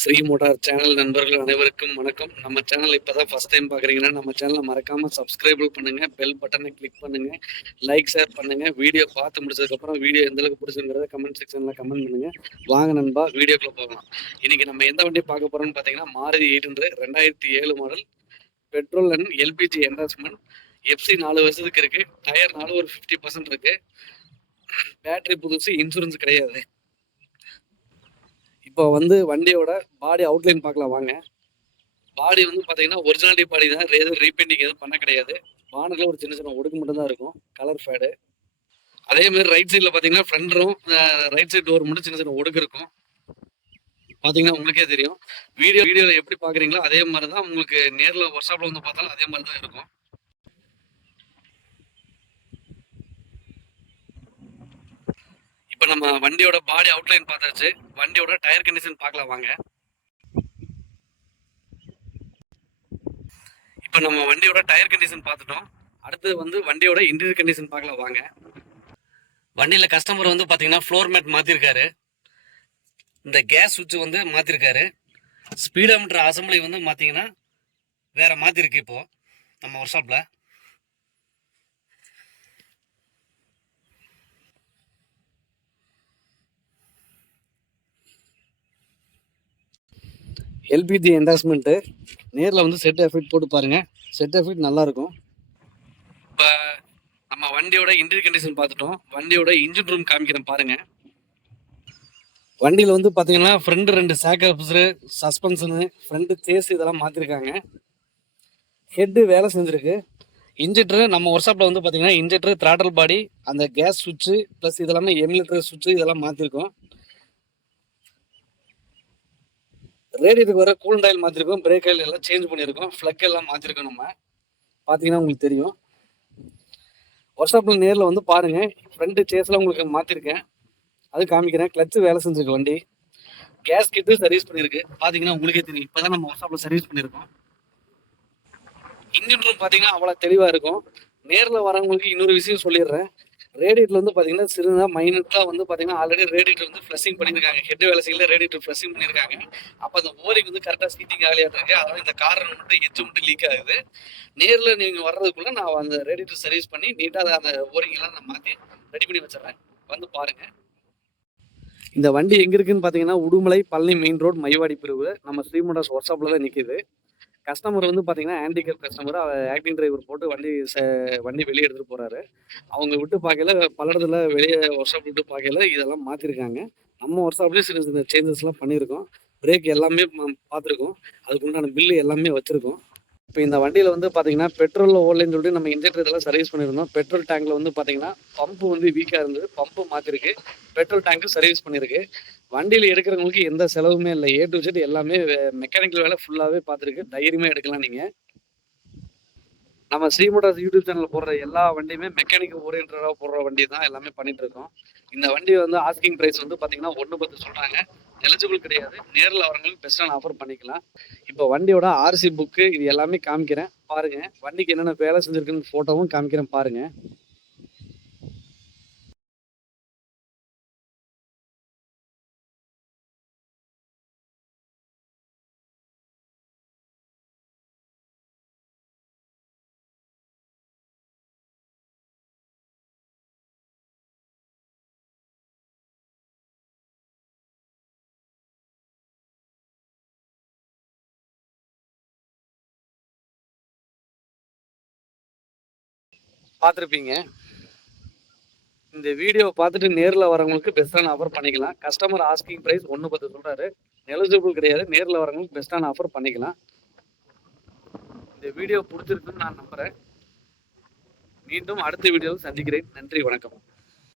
Sri motor channel நண்பர்கள் அனைவருக்கும் வணக்கம். நம்ம சேனல் இப்பதான் ஃபர்ஸ்ட் டைம் பார்க்குறீங்கன்னா நம்ம சேனலை மறக்காம சப்ஸ்கிரைப் பண்ணுங்க, பெல் பட்டனை கிளிக் பண்ணுங்க, லைக் ஷேர் பண்ணுங்க. வீடியோ பார்த்து முடிச்சதுக்கப்புறம் வீடியோ எந்த அளவுக்கு பிடிச்சிருக்கிறத கமெண்ட் செக்ஷன்ல கமெண்ட் பண்ணுங்க. வாங்க நண்பா, வீடியோக்குள்ள போகலாம். இன்னைக்கு நம்ம எந்த வண்டி பார்க்க போறோம்னு பார்த்தீங்கன்னா Maruti 800 2007 model petrol and LPG endorsement. FC 4 வருஷத்துக்கு இருக்கு. டயர் 4 ஒரு 50% இருக்கு. பேட்டரி புதுசு, இன்சூரன்ஸ் கிடையாது. இப்போ வந்து வண்டியோட பாடி அவுட்லைன் பார்க்கலாம் வாங்க. பாடி வந்து பார்த்தீங்கன்னா ஒரிஜினாலிட்டி பாடி தான், எதுவும் ரீபெயிண்டிங் எதுவும் பண்ண கிடையாது. வானத்தில் ஒரு சின்ன சின்ன ஒடுக்கு மட்டும் தான் இருக்கும், கலர் ஃபேடு. அதே மாதிரி ரைட் சைடில் பார்த்தீங்கன்னா ஃப்ரண்ட்ரும் ரைட் சைடு டோர் மட்டும் சின்ன சின்ன ஒடுக்கு இருக்கும். பார்த்தீங்கன்னா உங்களுக்கே தெரியும். வீடியோவில் எப்படி பார்க்குறீங்களோ அதே மாதிரி தான் உங்களுக்கு நேரில் ஒர்க் ஷாப்பில் வந்து பார்த்தாலும் அதே மாதிரி தான் இருக்கும். இப்போ நம்ம வண்டியோட பாடி அவுட்லைன் பார்த்தாச்சு. வண்டியோட டயர் கண்டிஷன் பார்க்கலாம் வாங்க. இப்போ நம்ம வண்டியோட டயர் கண்டிஷன் பார்த்துட்டோம். அடுத்து வந்து வண்டியோட இன்டீரியர் கண்டிஷன் பார்க்கலாம் வாங்க. வண்டியில் கஸ்டமர் வந்து பார்த்தீங்கன்னா ஃப்ளோர் மேட் மாற்றிருக்காரு. இந்த கேஸ் சுவிட்ச் வந்து மாற்றிருக்காரு. ஸ்பீடோமீட்டர் அசம்பிளி வந்து பார்த்தீங்கன்னா வேற மாற்றிருக்கு இப்போ நம்ம ஒர்க் ஷாப்பில். எல்பிஜி என்டாஸ்மெண்ட்டு நேரில் வந்து செட் எஃபெக்ட் போட்டு பாருங்கள். செட் எஃபெக்ட் நல்லாயிருக்கும். இப்போ நம்ம வண்டியோட இன்டீரியர் கண்டிஷன் பார்த்துட்டோம். வண்டியோட இன்ஜின் ரூம் காமிக்கிறேன் பாருங்கள். வண்டியில் வந்து பார்த்தீங்கன்னா ஃப்ரண்ட் 2 சேக் அப்சரு, சஸ்பென்ஷனு, ஃப்ரண்ட் சேஸ் இதெல்லாம் மாற்றிருக்காங்க. ஹெட்டு வேலை செஞ்சுருக்கு. இன்ஜெக்டர் நம்ம ஒர்க் ஷாப்பில் வந்து பார்த்தீங்கன்னா இன்ஜெக்டர், த்ராட்டல் பாடி, அந்த கேஸ் சுவிட்சு ப்ளஸ் இதெல்லாமே எமிலேட்டர் சுவிட்சு இதெல்லாம் மாற்றிருக்கோம். ரேடியேட்டருக்கு வர கூல் ஆயில் மாற்றிருக்கோம். பிரேக் ஆயில் எல்லாம் சேஞ்ச் பண்ணியிருக்கோம். ஃப்ளக் எல்லாம் மாற்றிருக்கோம். நம்ம பார்த்தீங்கன்னா உங்களுக்கு தெரியும். ஒர்க் ஷாப்பில் நேரில் வந்து பாருங்கள். ஃப்ரண்ட் சேஸ்லாம் உங்களுக்கு மாற்றிருக்கேன், அது காமிக்கிறேன். கிளச்சு வேலை செஞ்சுருக்கு. வண்டி கேஸ் கிட்டு சர்வீஸ் பண்ணியிருக்கு. பார்த்தீங்கன்னா உங்களுக்கே தெரியும். இப்போ தான் நம்ம ஒர்க் ஷாப்பில் சர்வீஸ் பண்ணியிருக்கோம். இன்ஜின் ரூம் பார்த்தீங்கன்னா அவ்வளோ தெளிவாக இருக்கும். நேரில் வரவங்களுக்கு இன்னொரு விஷயம் சொல்லிடுறேன். ரேடியேட்டர் வந்து பார்த்தீங்கன்னா சிறுதாக மைனூட்டாக வந்து பார்த்தீங்கன்னா ஆல்ரெடி ரேடியேட்டர் வந்து ஃப்ளஷிங் பண்ணியிருக்காங்க. ஹெட் வேலை செய்யல, ரேடியேட்டர் ஃப்ளஷிங் பண்ணியிருக்காங்க. அப்போ அந்த ஓரிங் வந்து கரெக்டாக சீட்டிங் ஆகலையாக இருக்குது. அதனால் இந்த காரணம் மட்டும் எச்சு மட்டும் லீக் ஆகுது. நேரில் நீங்கள் வர்றதுக்குள்ளே நான் அந்த ரேடியேட்டர் சர்வீஸ் பண்ணி நீட்டாக அந்த ஓரிங் எல்லாம் நான் மாற்றி ரெடி பண்ணி வச்சிடறேன். வந்து பாருங்கள். இந்த வண்டி எங்கே இருக்குன்னு பார்த்தீங்கன்னா உடுமலை பழனி மெயின் ரோடு மைவாடி பிரிவு. நம்ம ஸ்ரீ மோட்டார்ஸ் ஒர்க் ஷாப்பில் தான் நிற்கிது. கஸ்டமர் வந்து பார்த்தீங்கன்னா ஹேண்டிகேப் கஸ்டமர். ஆக்டிங் டிரைவர் போட்டு வண்டி வெளியே எடுத்துகிட்டு போகிறாரு. அவங்க விட்டு பார்க்கல, பல்லடத்தில் வெளியே ஒர்க் ஷாப் விட்டு பார்க்கல இதெல்லாம் மாற்றிருக்காங்க. நம்ம ஒர்க் ஷாப்லேயும் சின்ன சின்ன சேஞ்சஸ்லாம் பண்ணியிருக்கோம். பிரேக் எல்லாமே பார்த்துருக்கோம். அதுக்கு உண்டான பில்லு எல்லாமே வச்சுருக்கோம். இப்போ இந்த வண்டியில் வந்து பார்த்தீங்கன்னா பெட்ரோலில் ஓடலைன்னு சொல்லிட்டு நம்ம இன்ஜெக்டர் இதெல்லாம் சர்வீஸ் பண்ணியிருந்தோம். பெட்ரோல் டேங்கில் வந்து பார்த்தீங்கன்னா பம்பு வந்து வீக்காக இருந்தது. பம்பு மாற்றிருக்கு. பெட்ரோல் டேங்க்கு சர்வீஸ் பண்ணியிருக்கு. வண்டியில் எடுக்கிறவங்களுக்கு எந்த செலவுமே இல்லை. ஏ டு ஜெட் எல்லாமே மெக்கானிக்கல் வேலை ஃபுல்லாகவே பார்த்துருக்கு. தைரியமாக எடுக்கலாம் நீங்கள். நம்ம ஸ்ரீ மோட்டார்ஸ் யூடியூப் சேனல் போடுற எல்லா வண்டியுமே மெக்கானிக்கல் ஓரியன்டாக போடுற வண்டி தான் எல்லாமே பண்ணிட்டு இருக்கோம். இந்த வண்டி வந்து ஆஸ்கிங் ப்ரைஸ் வந்து பார்த்தீங்கன்னா 1.10 சொல்கிறாங்க. எலிஜிபிள் கிடையாது. நேரில் வரவங்களுக்கு பெஸ்ட்டான ஆஃபர் பண்ணிக்கலாம். இப்போ வண்டியோட ஆர்சி புக்கு இது எல்லாமே காமிக்கிறேன் பாருங்கள். வண்டிக்கு என்னென்ன வேலை செஞ்சுருக்குன்னு ஃபோட்டோவும் காமிக்கிறேன் பாருங்கள். பார்த்துருப்பீங்க. இந்த வீடியோ பார்த்துட்டு நேரில் வரவங்களுக்கு பெஸ்ட்டான ஆஃபர் பண்ணிக்கலாம். கஸ்டமர் ஆஸ்கிங் ப்ரைஸ் 1.10 சொல்கிறாரு. எலிஜிபிள் கிடையாது. நேரில் வரவங்களுக்கு பெஸ்ட்டான ஆஃபர் பண்ணிக்கலாம். இந்த வீடியோ பிடிச்சிருக்குன்னு நான் நம்புகிறேன். மீண்டும் அடுத்த வீடியோவில் சந்திக்கிறேன். நன்றி, வணக்கம்.